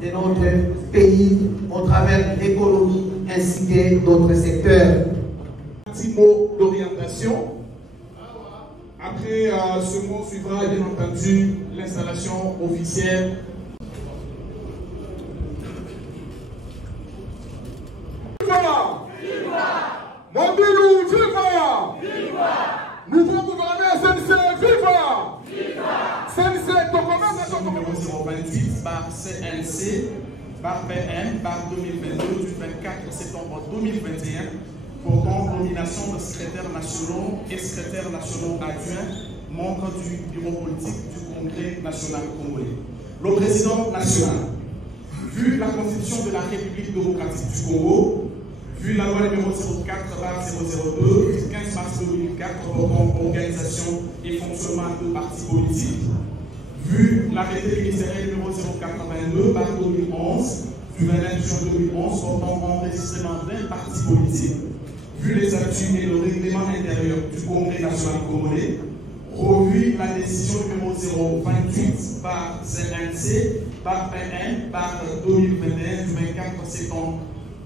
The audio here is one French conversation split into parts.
de notre pays au travers de l'économie ainsi que d'autres secteurs. Un petit mot d'orientation. Après ce mot suivra bien entendu l'installation officielle. Viva! Mobilou, viva! Nouveau gouverneur SNC, viva! SNC, numéro 028 par CNC, par PM, par 2022 du 24 septembre 2021, portant nomination de secrétaires nationaux et secrétaires nationaux adjoints, membres du bureau politique du Congrès national congolais. Le président national, vu la constitution de la République démocratique du Congo, vu la loi numéro 04/002 du 15 mars 2004 portant organisation et fonctionnement de partis politiques, vu l'arrêté ministériel numéro 082/2011 du 29 juin 2011 portant enregistrement d'un parti politique, vu les statuts et le règlement intérieur du Congrès national congolais, revu la décision numéro 028 par CNC, par PM, par 2021 du 24 septembre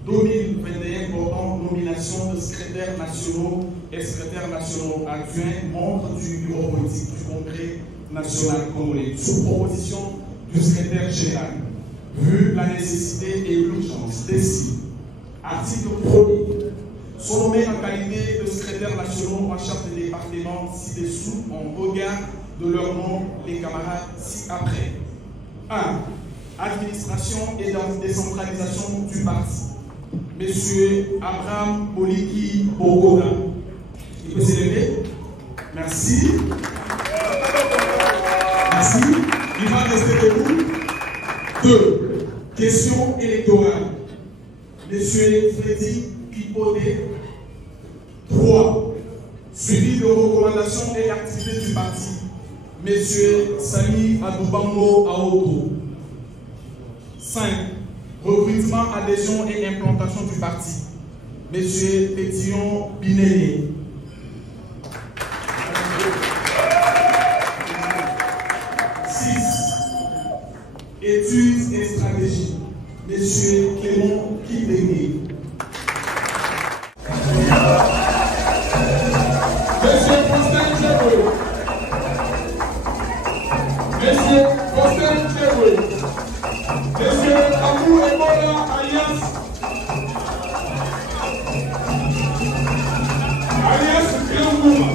2021 portant nomination de secrétaires nationaux et secrétaires nationaux adjoints, membres du bureau politique du Congrès national congolais, sous proposition du secrétaire général, vu la nécessité et l'urgence d'ici. Article 1er. Sont nommés en qualité de secrétaires nationaux en charge des départements ci-dessous en regard de leur nom, les camarades ci-après. 1. Administration et décentralisation du parti. Monsieur Abraham Boliki Bogoda. Il peut s'élever. Merci. Merci. Il va rester debout. 2. Question électorale. Monsieur Freddy Kipodé. 3. Suivi de recommandations et activités du parti. Monsieur Sami Adoubango Aoto. 5. Recrutement, adhésion et implantation du parti. Monsieur Pétillon Binélé. 6. Études et stratégies. Monsieur Clément Kibéné. Monsieur Faustin Tchéboué. Monsieur Faustin Tchéboué. Monsieur Abou Ebola alias Grand-Mouma.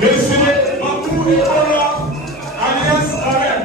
Monsieur Abou Ebola alias Arem.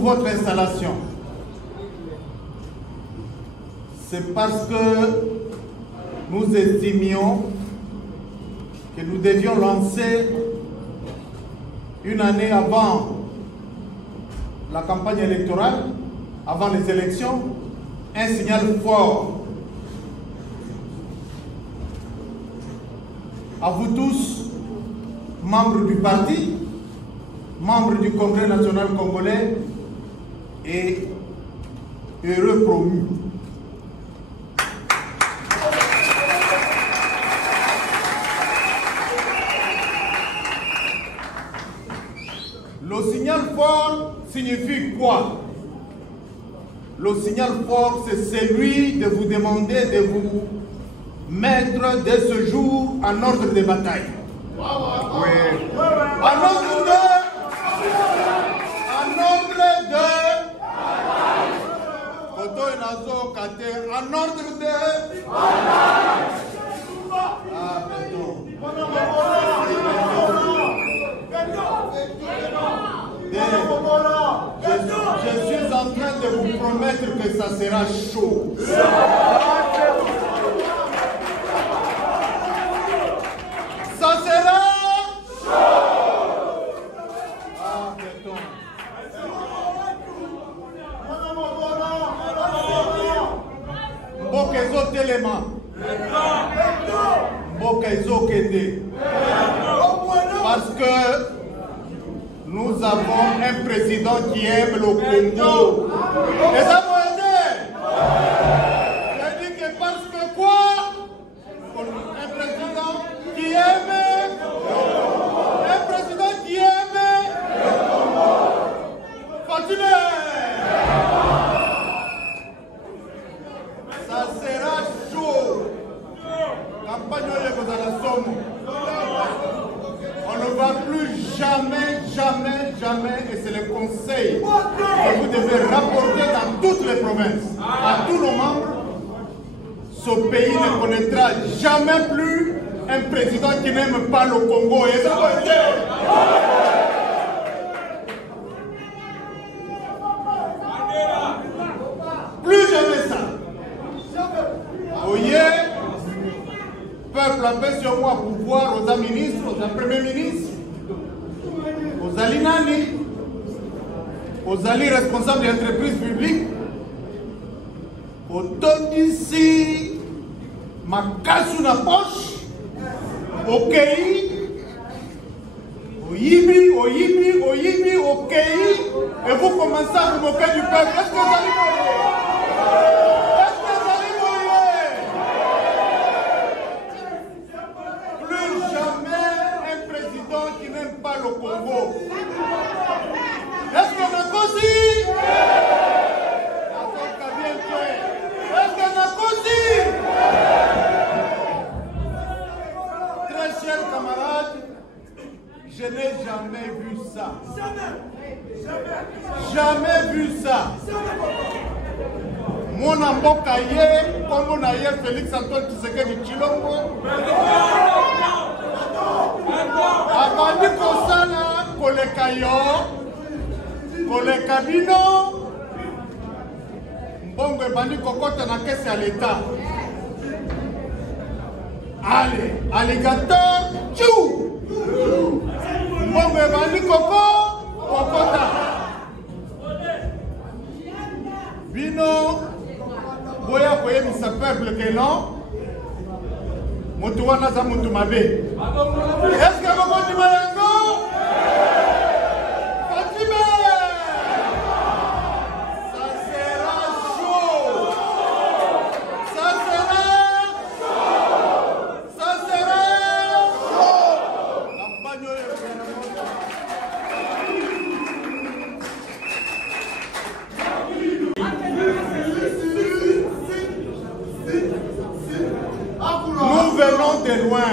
Votre installation, c'est parce que nous estimions que nous devions lancer une année avant la campagne électorale, avant les élections, un signal fort à vous tous, membres du parti, membres du Congrès national congolais, et heureux promu. Le signal fort signifie quoi? Le signal fort, c'est celui de vous demander de vous mettre dès ce jour en ordre de bataille. Oui. En ordre de... En ordre de... Ah, je suis en train de vous promettre que ça sera chaud. Ça sera chaud. Ah, béton. Bokezo Telema. Bokezo Kende. Parce que nous avons un président qui aime le Congo. Et ça va aider. Je dis que parce que quoi? Un président qui aime. Un président qui aime. Continuez. Ça sera chaud. Campagne de la Somme. On ne va plus jamais, et c'est le conseil que vous devez rapporter dans toutes les provinces, à tous nos membres. Ce pays ne connaîtra jamais plus un président qui n'aime pas le Congo. Et ça va être. Plus jamais ça. Voyez, peuple appelle sur moi pouvoir aux ministres, aux premiers ministres, aux alinani, aux alliés responsables des entreprises publiques, aux ici, ma casse na poche, au pays, au yibi, au pays, et vous commencez à vous moquer du peuple. Est-ce que vous allez mourir? Qui n'aime pas le Congo. Est-ce qu'on a cosy? Est-ce qu'on a cosy? Très chers camarades, je n'ai jamais vu ça. Jamais vu ça. Mon ambokaye, comme on a hier Félix Antoine Tshisekedi Tshilombo. Abandi kosala koleka yo, koleka bino, mbongo ebandi kokota na kese ya l'État. Allez, alligator, tchou! Mbongo ebandi kokota. Bino, boya koyebisa peuple que non. Motuwana za mutu mabe. Est-ce que vous continuez yango? Fatime! Ça sera chaud. Ça sera chaud. Ça sera chaud. Campagne Nous venons de loin.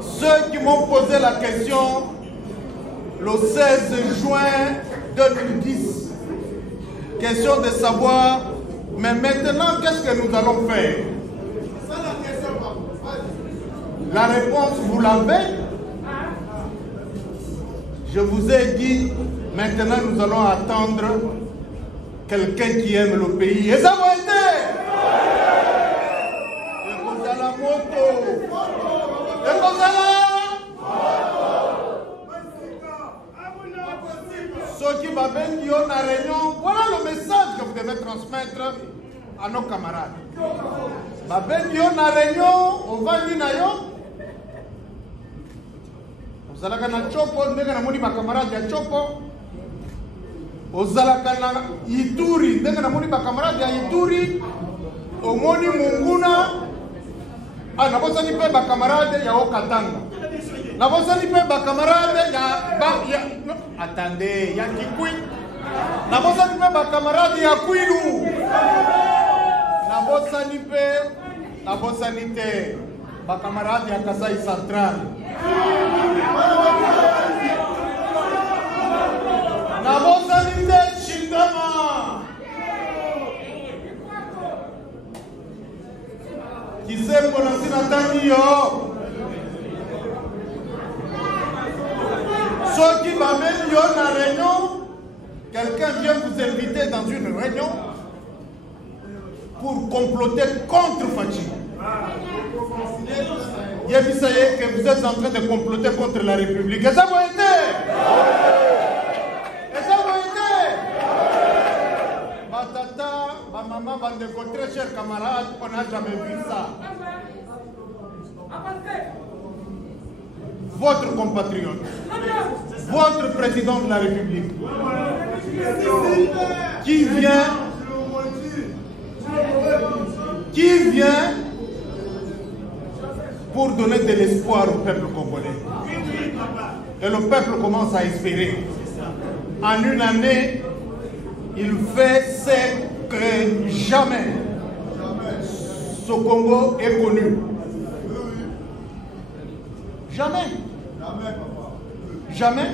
Ceux qui m'ont posé la question le 16 juin 2010, question de savoir, mais maintenant, qu'est-ce que nous allons faire? La réponse, vous l'avez. Je vous ai dit, maintenant, nous allons attendre quelqu'un qui aime le pays. Et ça va aider. Ceux qui m'appellent la réunion, voilà le message que vous devez transmettre à nos camarades. La réunion, on va dire vous allez na chopo, ndenge na moni ma camarade ya chopo. Ozalaka na Ituri, ndenge na moni ma camarade ya Ituri. Omoni Munguna. Ah, na bosa ni pe ba camarade ya Okatanga. Nabosani pe ba camarade ya attendez, ya Kikui. Nabosani pe ba camarade ya Kwilu. Nabosani te ba camarade ya Kasai Central. Nabosani te Chindama. Kisembo na sina tani yo. Ceux qui m'amènent à la réunion, quelqu'un vient vous inviter dans une réunion pour comploter contre Fachi. Il y a vu ça y est que vous êtes en train de comploter contre la République. Et ça vous a été? Et ça vous a été? Ma tata, ma maman, mon très chers camarades, on n'a jamais vu ça. Votre compatriote, votre président de la République, qui vient pour donner de l'espoir au peuple congolais. Et le peuple commence à espérer. En une année, il fait ce que jamais ce Congo est connu. Jamais. Jamais.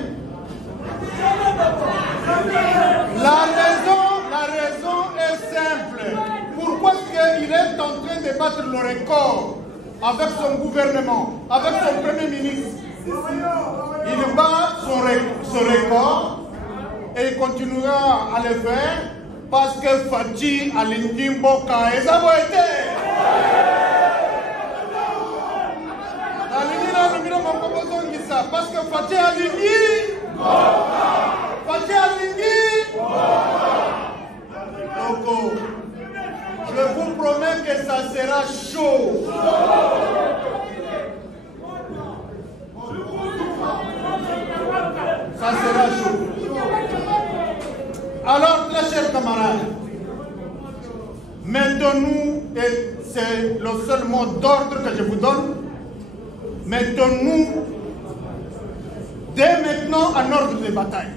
La raison est simple. Pourquoi il est en train de battre le record avec son gouvernement, avec son premier ministre? Il bat son record et il continuera à le faire parce que Fachi a l'Indimboka et ça va être. Parce que Fachi a l'Indi. Fachi a l'Indi. Donc, je vous promets que ça sera chaud. Ça sera chaud. Alors, très chers camarades, mettons-nous, et c'est le seul mot d'ordre que je vous donne, mettons-nous dès maintenant en ordre de bataille.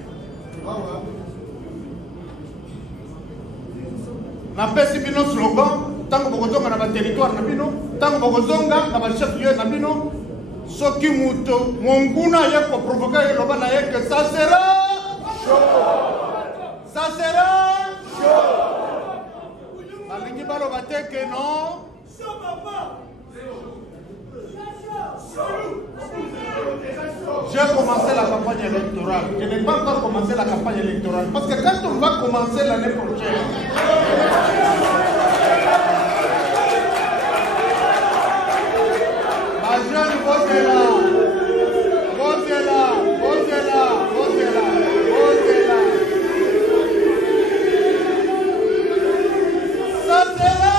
Na pesi bino slogan, tango bokozonga na ba territoire na bino, tango bokozonga na ba chef lieu na bino, soki muto monguna ye ko provoquer loba na ye que ça sera chaud. Ça sera chaud. Alingi balo bate que non. J'ai commencé la campagne électorale. Je n'ai pas encore commencé la campagne électorale. Parce que quand on va commencer l'année prochaine, ma jeune, votez-la. Votez-la. Votez-la. Votez-la. Votez-la. Ça sera.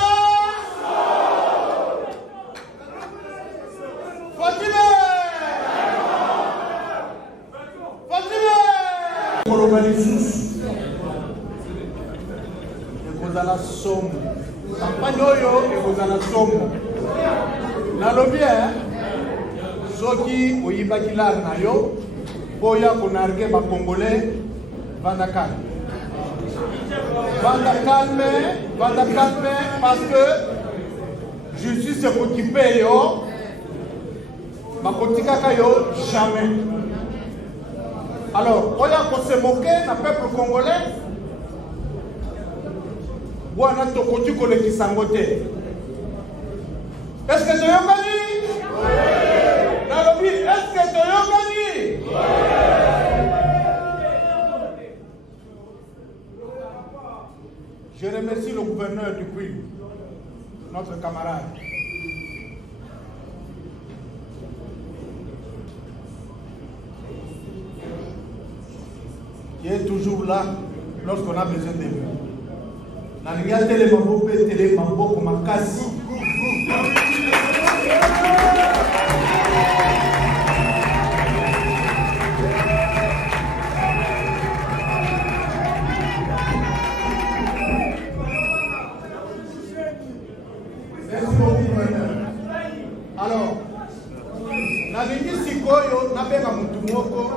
Ekozala somo campagne oyo ekozala somo nalobi soki oyibaki lar na yo po ya konarge bakongolais vanda calme parce que justice ekokipe yo bakotikaka yo jamais. Alors, on a se moquer na peuple congolais. Wana tokoti kolekisa ngote. Est-ce que toyokani? Nalobi, est-ce que toyokani? Je remercie le gouverneur du Kwilu, notre camarade. Qui est toujours là lorsqu'on a besoin de lui. Nalinga tele mambo pe tele mambo kumakasi. Alors, nalingi sikoyo nabenga mutu moko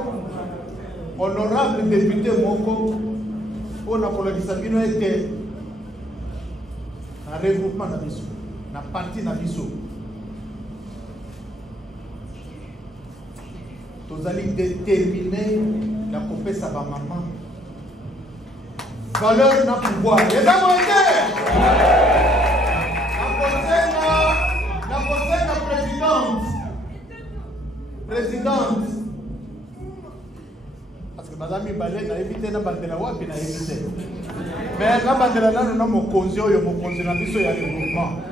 honorable député moko pona kolakisa bino ete na regroupement na biso na parti na biso tozali déterminé na kopesa ba mama valeur na pouvoir eza moete na kosenga présidente parce que bazami balé na éviter na bandela wapi na éviter mais na bandela nano na mokonzi oyo mokonzi na biso ya regroupement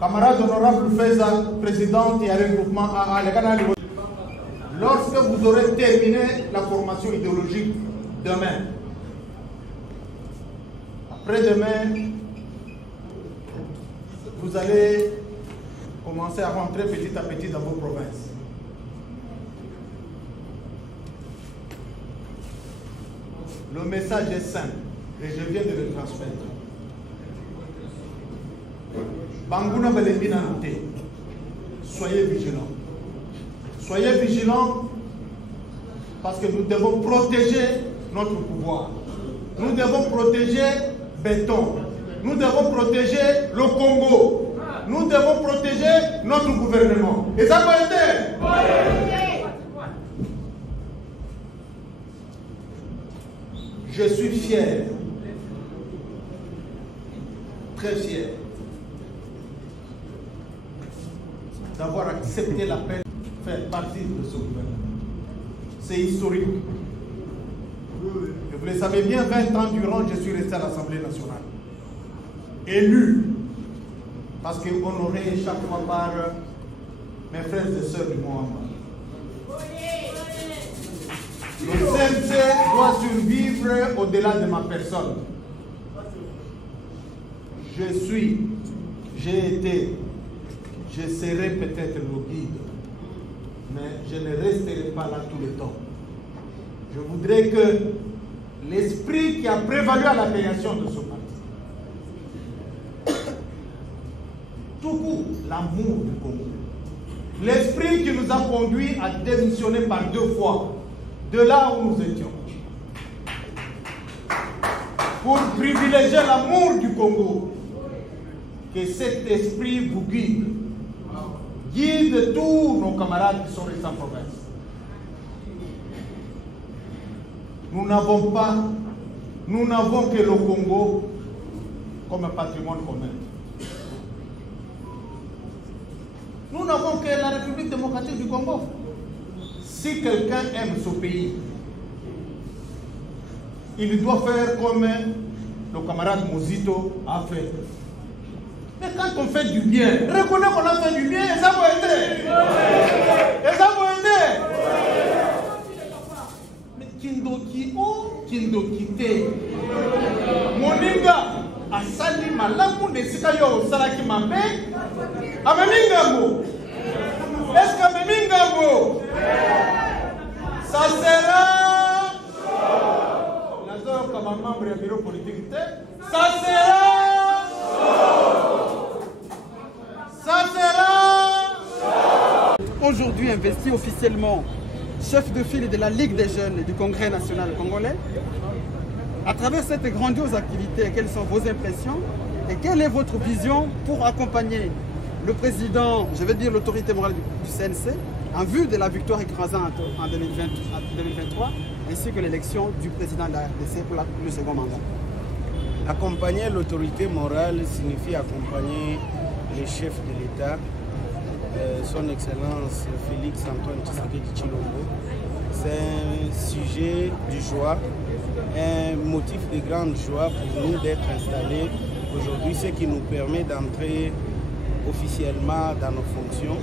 camarade honorable Feza présidente ya regroupement AA lorsque vous aurez terminé la formation idéologique demain après-demain vous allez commencer à rentrer petit à petit dans vos provinces. Le message est simple et je viens de le transmettre. Banguna Balembina Nante, soyez vigilants. Soyez vigilants parce que nous devons protéger notre pouvoir. Nous devons protéger Béton. Nous devons protéger le Congo. Nous devons protéger notre gouvernement. Et ça va aider. Je suis fier, très fier, d'avoir accepté l'appel de faire partie de ce gouvernement. C'est historique. Et vous le savez bien, 20 ans durant, je suis resté à l'Assemblée nationale. Élu, parce qu'on aurait chaque fois par mes frères et sœurs du Mohammed. Le CNC doit survivre au-delà de ma personne. Je suis, j'ai été, je serai peut-être le guide, mais je ne resterai pas là tout le temps. Je voudrais que l'esprit qui a prévalu à la création de ce parti, tout court, l'amour du Congo, l'esprit qui nous a conduits à démissionner par 2 fois de là où nous étions, pour privilégier l'amour du Congo, que cet esprit vous guide, guide tous nos camarades qui sont restés en province. Nous n'avons que le Congo comme un patrimoine commun. Nous n'avons que la République démocratique du Congo. Si quelqu'un aime ce pays, il doit faire comme le camarade Mozito a fait. Mais quand on fait du bien, reconnaît qu'on a fait du bien, et ça va aider. Et ça va aider. Mais Kindoki o, Kindoki te. Moninga, asali malamu nesika yo salaki mabe. Amemingambo. Est-ce qu'Amemingambo? Ça sera la zone comme un membre du bureau politique. Ça sera aujourd'hui investi officiellement chef de file de la Ligue des jeunes du Congrès national congolais. À travers cette grandiose activité, quelles sont vos impressions et quelle est votre vision pour accompagner le président, je vais dire l'autorité morale du CNC, en vue de la victoire écrasante en 2023, ainsi que l'élection du président de la RDC pour le second mandat? Accompagner l'autorité morale signifie accompagner les chefs de l'État, son Excellence Félix Antoine Tshisekedi Tshilombo. C'est un sujet de joie, un motif de grande joie pour nous d'être installés aujourd'hui, ce qui nous permet d'entrer officiellement dans nos fonctions.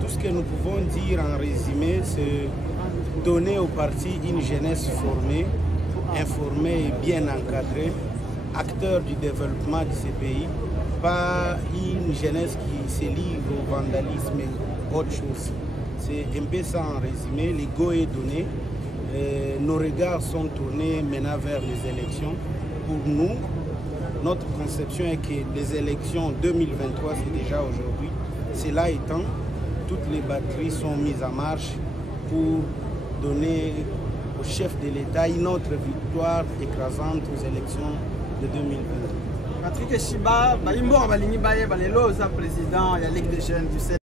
Tout ce que nous pouvons dire en résumé, c'est donner au parti une jeunesse formée, informée et bien encadrée, acteur du développement de ce pays, pas une jeunesse qui se livre au vandalisme et autre chose. C'est un peu ça en résumé, l'ego est donné, nos regards sont tournés maintenant vers les élections. Pour nous, notre conception est que les élections 2023, c'est déjà aujourd'hui. Cela étant, toutes les batteries sont mises en marche pour donner au chef de l'État une autre victoire écrasante aux élections de 2020. Patrick Chiba, président de la Ligue des jeunes du Sénégal.